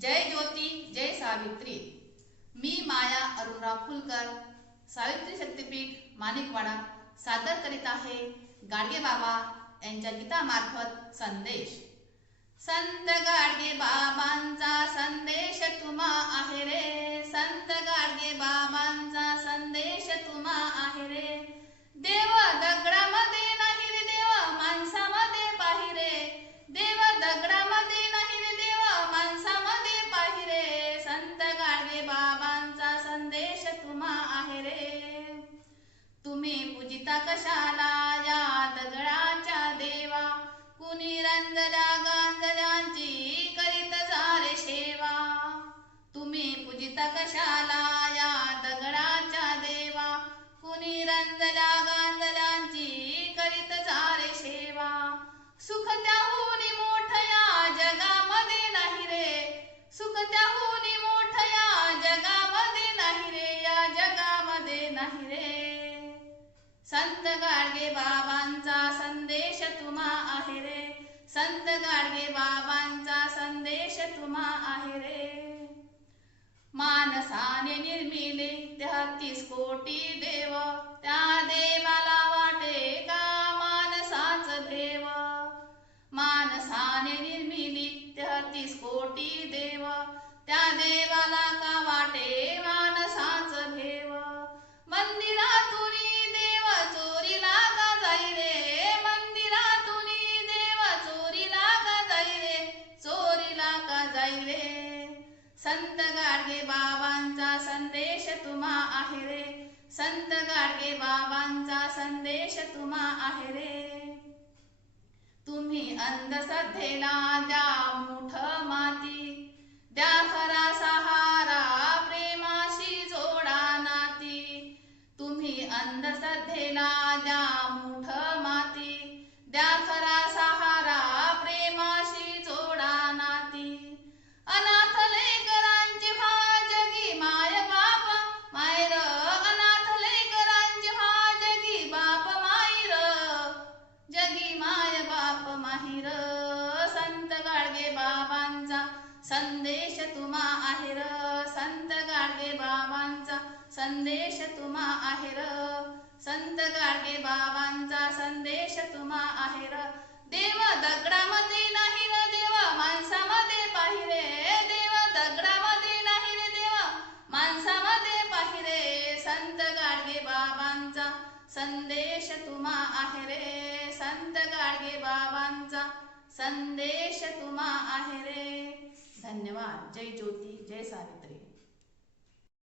जय ज्योती जय सावित्री. मी माया अरुणराव फुलकर सावित्री शक्तीपीठ माणिकवाडा सादर करीत आहे गाडगे बाबा यांच्या गीतामार्फत संदेश. संत गाडगे तुम्ही पूजिता कशाला? गाडगे बाबांचा संदेश तुम्हा आहे रे. संत गाडगे बाबांचा संदेश तुम्हा आहे रे. मानसाने निर्मिले तेहतीस कोटी देव. त्या देवाला वाटे का मानसाच देव? मानसाने निर्मिली तेहतीस कोटी देव. त्या देव संत गाडगे बाबांचा संदेश तुम्हा आहे रे. संत गाडगे बाबांचा संदेश तुम्हा आहे रे. तुम्ही अंधश्रद्धेला द्या मुठ माती संदेश तुम्हा आहे र संत गाडगे बाबांचा संदेश तुम्हा आहे र संत गाडगे बाबांचा संदेश तुम्हा आहे र देव दगडामध्ये नाही र देव माणसामध्ये पाहिरे देव दगडामध्ये नाही रे देव माणसामध्ये पाहिरे संत गाडगे बाबांचा संदेश तुम्हा आहेरे. संत गाडगे बाबांचा संदेश तुम्हा आहे रे धन्यवाद. जय ज्योती जय सावित्री.